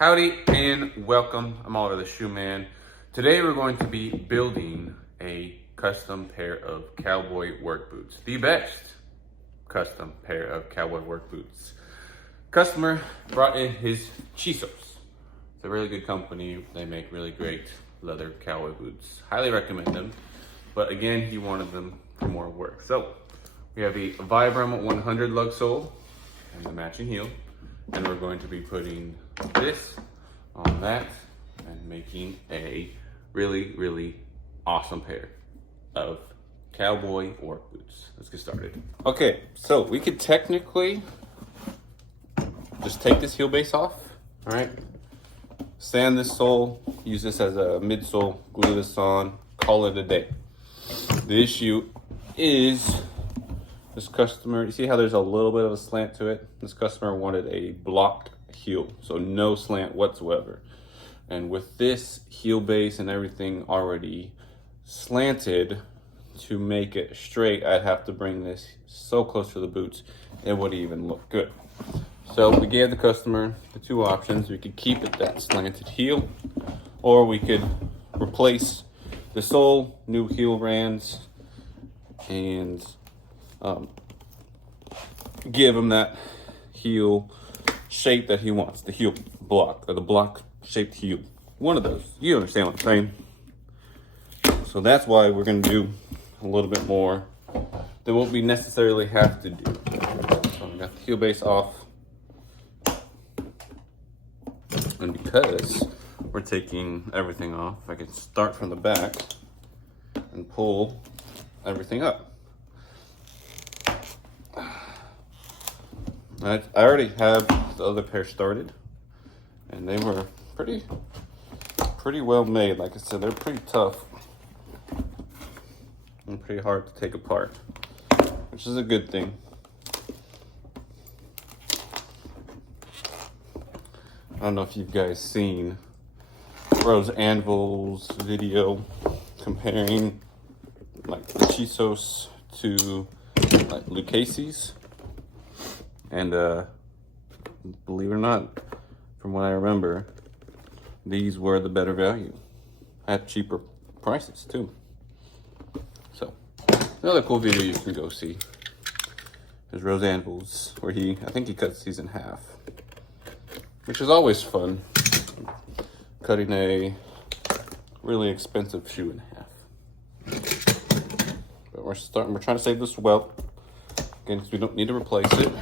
Howdy and welcome. I'm Oliver the Shoe Man. Today we're going to be building a custom pair of Cowboy work boots. The best custom pair of Cowboy work boots. Customer brought in his Chisos. It's a really good company. They make really great leather cowboy boots. Highly recommend them. But again, he wanted them for more work. So we have a Vibram 100 lug sole and the matching heel. And we're going to be putting this on that and making a really awesome pair of Cowboy work boots. Let's get started. Okay, so we could technically just take this heel base off, all right? Sand this sole, use this as a midsole, glue this on, call it a day. The issue is this customer, you see how there's a little bit of a slant to it? This customer wanted a blocked heel, so no slant whatsoever. And with this heel base and everything already slanted, to make it straight, I'd have to bring this so close to the boots, it wouldn't even look good. So we gave the customer the two options. We could keep it that slanted heel, or we could replace the sole, new heel brands, and give him that heel shape that he wants, the heel block, or the block shaped heel. One of those. You understand what I'm saying? So that's why we're going to do a little bit more than what we necessarily have to do. So we got the heel base off. And because we're taking everything off, I can start from the back and pull everything up. I already have the other pair started, and they were pretty well made. Like I said, they're pretty tough and pretty hard to take apart, which is a good thing. I don't know if you guys seen Rose Anvil's video comparing like the Chisos to like Lucchese's. And believe it or not, from what I remember, these were the better value at cheaper prices too. So another cool video you can go see is Rose Anvil's, where I think he cuts these in half, which is always fun, cutting a really expensive shoe in half. But we're trying to save this welt again, because we don't need to replace it.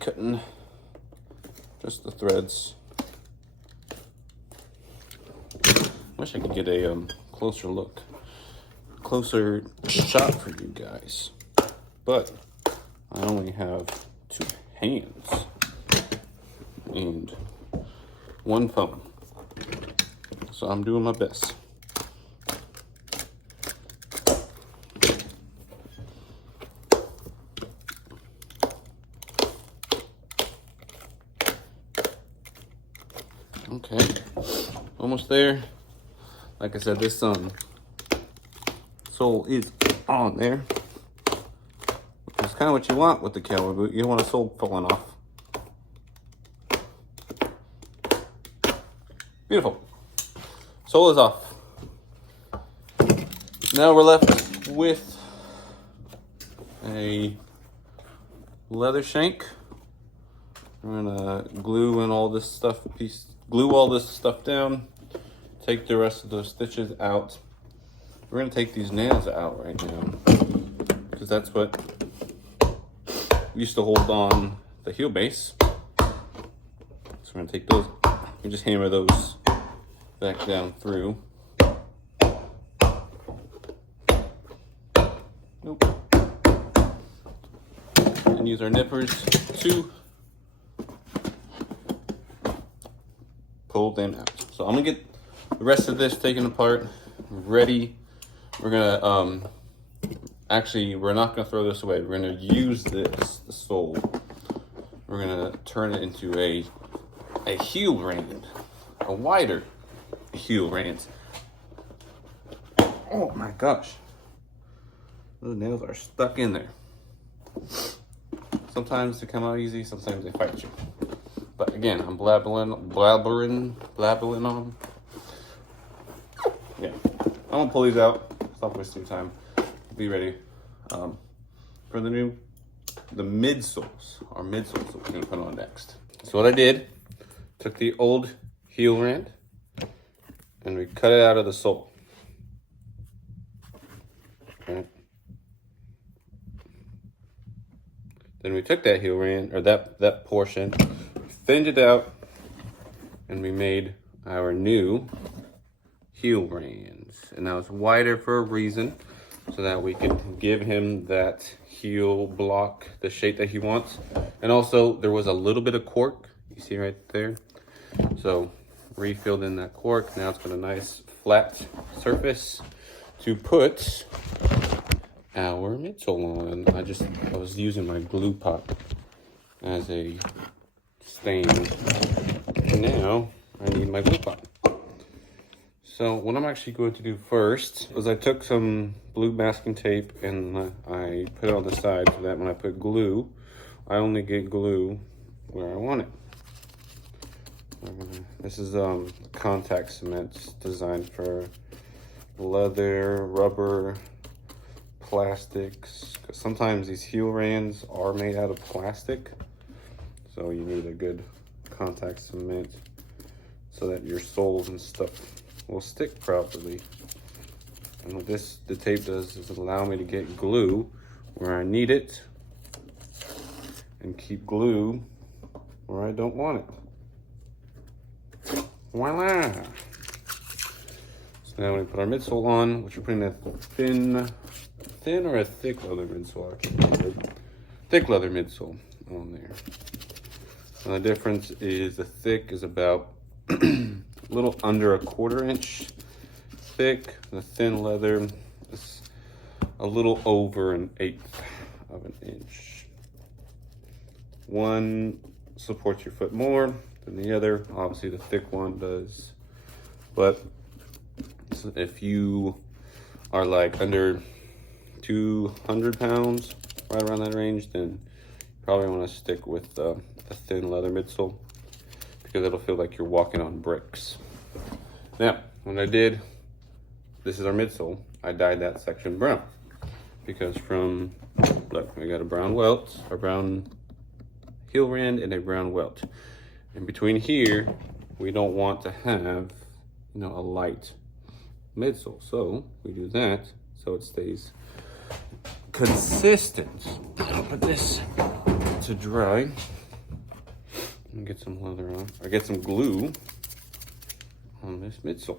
Cutting just the threads. Wish I could get a closer shot for you guys, but I only have two hands and one phone, so I'm doing my best. Okay, almost there. Like I said, this sole is on there, which is kind of what you want with the cowboy boot. You don't want a sole falling off. Beautiful. Sole is off. Now we're left with a leather shank. We're gonna glue all this stuff down, take the rest of those stitches out. We're gonna take these nails out right now, because that's what used to hold on the heel base. So we're gonna take those and just hammer those back down through. Nope. And use our nippers to pull them out. So I'm gonna get the rest of this taken apart, ready. We're gonna actually, we're not gonna throw this away. We're gonna use the sole. We're gonna turn it into a heel rand, a wider heel rand. Oh my gosh, those nails are stuck in there. Sometimes they come out easy, sometimes they fight you. But again, I'm blabbering on. Yeah, I'm gonna pull these out. Stop wasting time. Be ready for the midsoles. Our midsoles that we're gonna put on next. So what I did, took the old heel rand and we cut it out of the sole. Okay. Then we took that heel rand, or that portion, thinned it out, and we made our new heel rands. And now it's wider for a reason, so that we can give him that heel block, the shape that he wants. And also, there was a little bit of cork, you see right there. So, refilled in that cork. Now it's got a nice flat surface to put our midsole on. I was using my glue pot as a stain. And now I need my glue pot. So what I'm actually going to do first is I took some blue masking tape and I put it on the side so that when I put glue, I only get glue where I want it. This is contact cement designed for leather, rubber, plastics. 'Cause sometimes these heel rands are made out of plastic, so you need a good contact cement so that your soles and stuff will stick properly. And what the tape does is allow me to get glue where I need it and keep glue where I don't want it. Voila! So now we put our midsole on, which we're putting a thin or a thick leather midsole. I can't remember. Thick leather midsole on there. And the difference is the thick is about a little under a 1/4 inch thick. The thin leather is a little over 1/8 of an inch. One supports your foot more than the other. Obviously the thick one does. But if you are like under 200 pounds, right around that range, then you probably want to stick with a thin leather midsole, because it'll feel like you're walking on bricks. Now, what I did, this is our midsole. I dyed that section brown because look, we got a brown welt, a brown heel rand, and a brown welt. In between here, we don't want to have, a light midsole. So we do that so it stays consistent. I'll put this to dry and get some leather on, or get some glue on this midsole.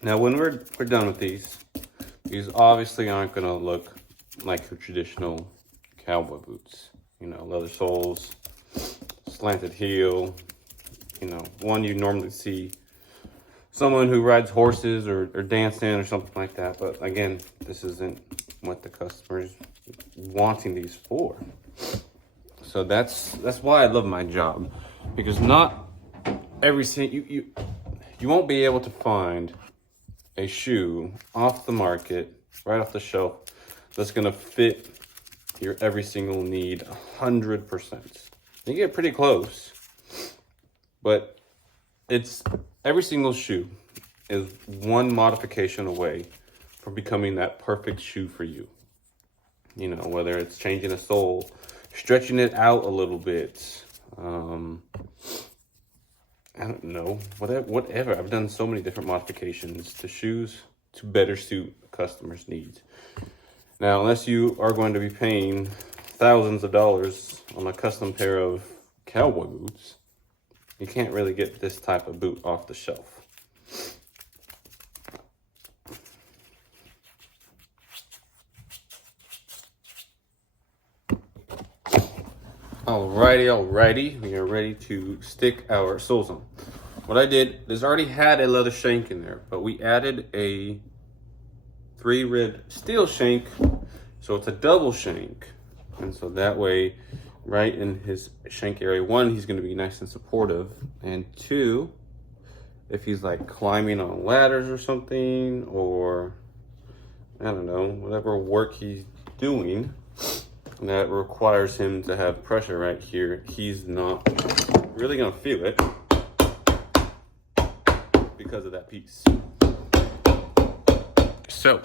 Now, when we're done with these obviously aren't gonna look like your traditional cowboy boots. Leather soles, slanted heel, one you normally see someone who rides horses or dancing or something like that. But again, this isn't what the customer's wanting these for. So that's why I love my job, because not every you won't be able to find a shoe off the market, right off the shelf, that's gonna fit your every single need 100%. You get pretty close, but it's every single shoe is one modification away from becoming that perfect shoe for you. Whether it's changing a sole, stretching it out a little bit, I don't know, whatever. I've done so many different modifications to shoes to better suit a customer's needs. Now, unless you are going to be paying thousands of dollars on a custom pair of cowboy boots, you can't really get this type of boot off the shelf. Alrighty, we are ready to stick our soles on. What I did, this already had a leather shank in there, but we added a 3-rib steel shank, so it's a double shank. And so that way, right in his shank area, 1, he's gonna be nice and supportive, and 2, if he's like climbing on ladders or something, or I don't know, whatever work he's doing that requires him to have pressure right here, he's not really gonna feel it because of that piece. So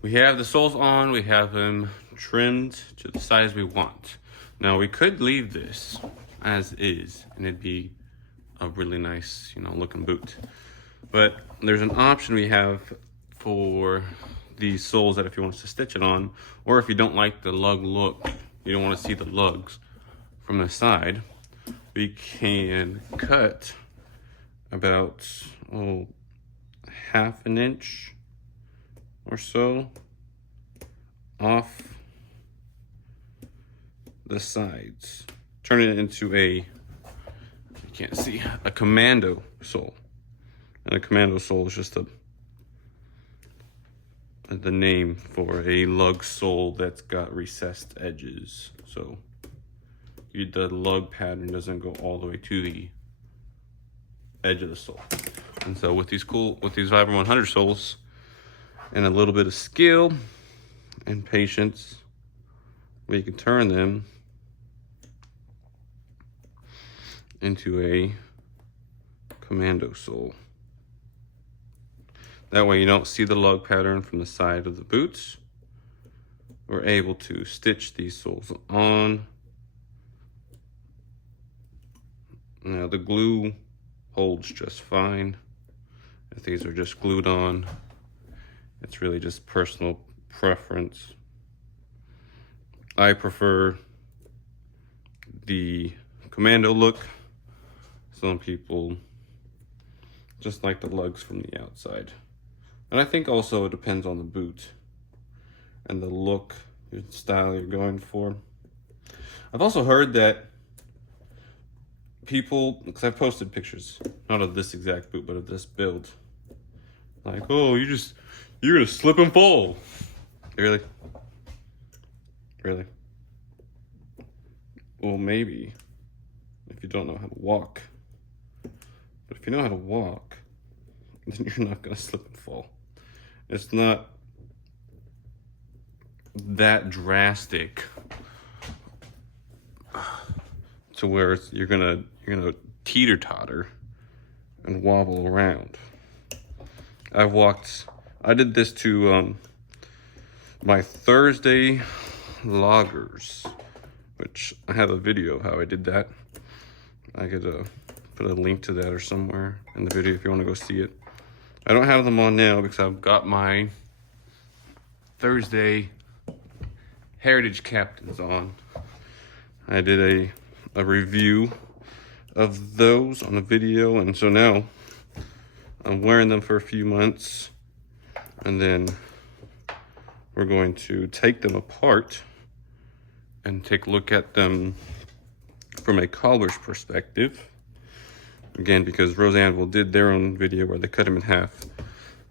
we have the soles on, we have them trimmed to the size we want. Now we could leave this as is and it'd be a really nice, looking boot. But there's an option we have for these soles that if you want us to stitch it on, or if you don't like the lug look, you don't want to see the lugs from the side, we can cut about half an inch or so off the sides, turn it into you can't see, a commando sole. And a commando sole is just the name for a lug sole that's got recessed edges. So the lug pattern doesn't go all the way to the edge of the sole. And so with these Vibram 100 soles and a little bit of skill and patience, we can turn them into a commando sole. That way you don't see the lug pattern from the side of the boots. We're able to stitch these soles on. Now the glue holds just fine. If these are just glued on, it's really just personal preference. I prefer the commando look. Some people just like the lugs from the outside. And I think also it depends on the boot and the look, your style you're going for. I've also heard that people, because I've posted pictures, not of this exact boot, but of this build, like, oh, you're gonna slip and fall. Really? Really? Well, maybe, if you don't know how to walk. But if you know how to walk, then you're not gonna slip and fall. It's not that drastic to where you're gonna teeter-totter and wobble around. I did this to my Thursday loggers, which I have a video of how I did that. I could put a link to that or somewhere in the video if you want to go see it. I don't have them on now because I've got my Thursday Heritage Captains on. I did a review of those on a video, and so now I'm wearing them for a few months, and then we're going to take them apart and take a look at them from a cobbler's perspective. Again, because Rose Anvil did their own video where they cut them in half.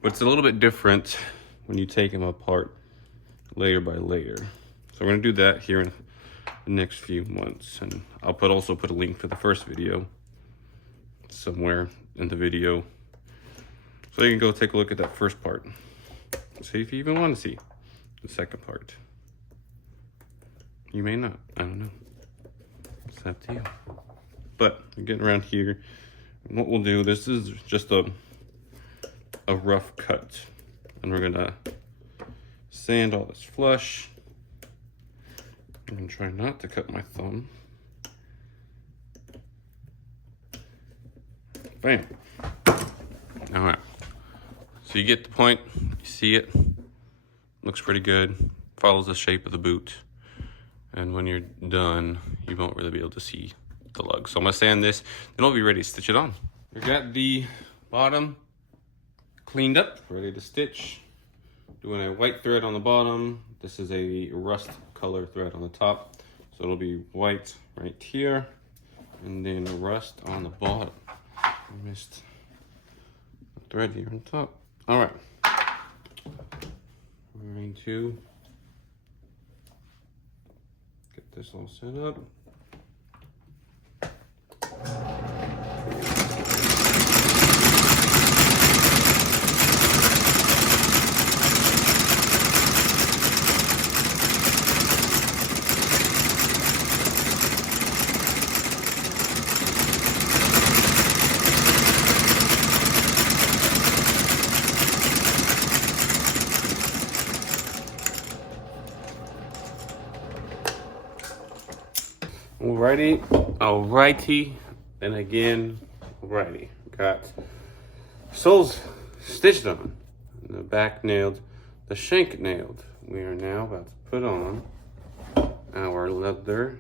But it's a little bit different when you take them apart layer by layer. So we're gonna do that here in the next few months. And I'll also put a link for the first video somewhere in the video. So you can go take a look at that first part. See if you even want to see the second part. You may not, I don't know. It's up to you. But we're getting around here. And what we'll do, this is just a rough cut. And we're gonna sand all this flush. I'm gonna try not to cut my thumb. Bam. All right. So you get the point, you see it, looks pretty good, follows the shape of the boot. And when you're done, you won't really be able to see the lug. So I'm gonna sand this, then I'll be ready to stitch it on. We got the bottom cleaned up, ready to stitch. Doing a white thread on the bottom. This is a rust color thread on the top. So it'll be white right here, and then rust on the bottom. I missed a thread here on top. All right, we're going to get this all set up. Alrighty, and again, alrighty. Got soles stitched on, and the back nailed, the shank nailed. We are now about to put on our leather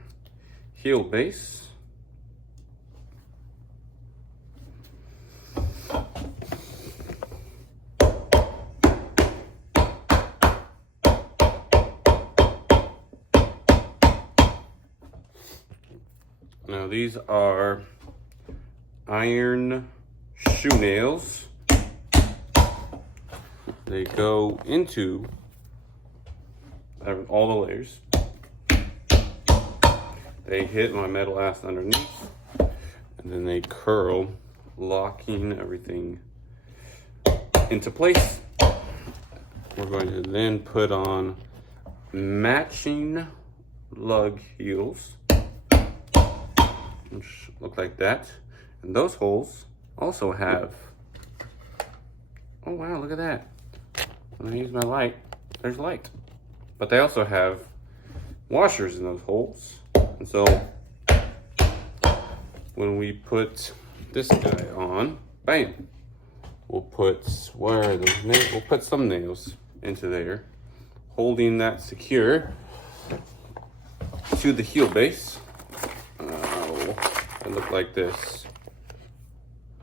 heel base. Now these are iron shoe nails. They go into all the layers. They hit my metal ass underneath, and then they curl, locking everything into place. We're going to then put on matching lug heels, which look like that. And those holes also have, oh wow, look at that. When I use my light, there's light. But they also have washers in those holes. And so when we put this guy on, bam, we'll put, where are those nails? We'll put some nails into there, holding that secure to the heel base. It look like this.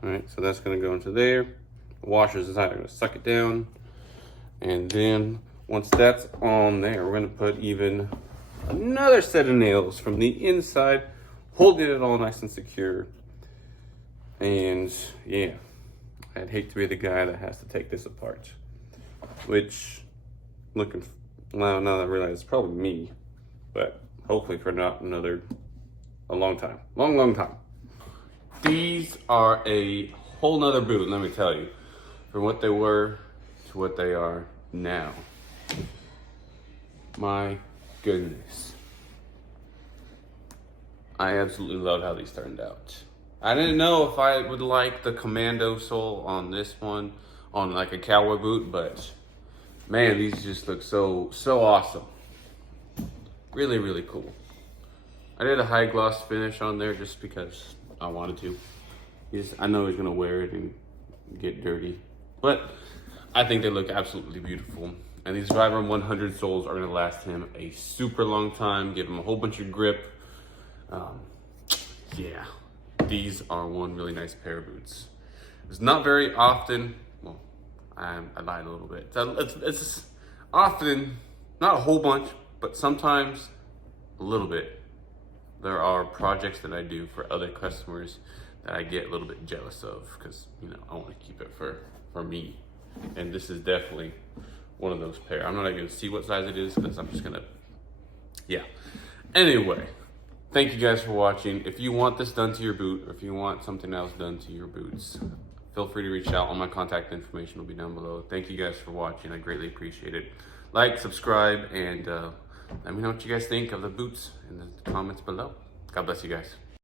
All right, so that's gonna go into there. The washers inside are gonna suck it down. And then once that's on there, we're gonna put even another set of nails from the inside, holding it all nice and secure. And yeah, I'd hate to be the guy that has to take this apart. Which, looking, well, now that I realize it's probably me, but hopefully for not a long time. Long time. These are a whole nother boot, let me tell you. From what they were to what they are now. My goodness. I absolutely love how these turned out. I didn't know if I would like the commando sole on this one, on like a cowboy boot, but man, these just look so awesome. Really, really cool. I did a high gloss finish on there just because I wanted to. I know he's gonna wear it and get dirty, but I think they look absolutely beautiful. And these Vibram 100 soles are gonna last him a super long time, give him a whole bunch of grip. Yeah, these are one really nice pair of boots. It's not very often, well, I lied a little bit. It's often, not a whole bunch, but sometimes a little bit. There are projects that I do for other customers that I get a little bit jealous of because, you know, I want to keep it for me. And this is definitely one of those pair. I'm not even gonna see what size it is because I'm just gonna, yeah. Anyway, thank you guys for watching. If you want this done to your boot, or if you want something else done to your boots, feel free to reach out. All my contact information will be down below. Thank you guys for watching. I greatly appreciate it. Like, subscribe, and let me know what you guys think of the boots in the comments below. God bless you guys.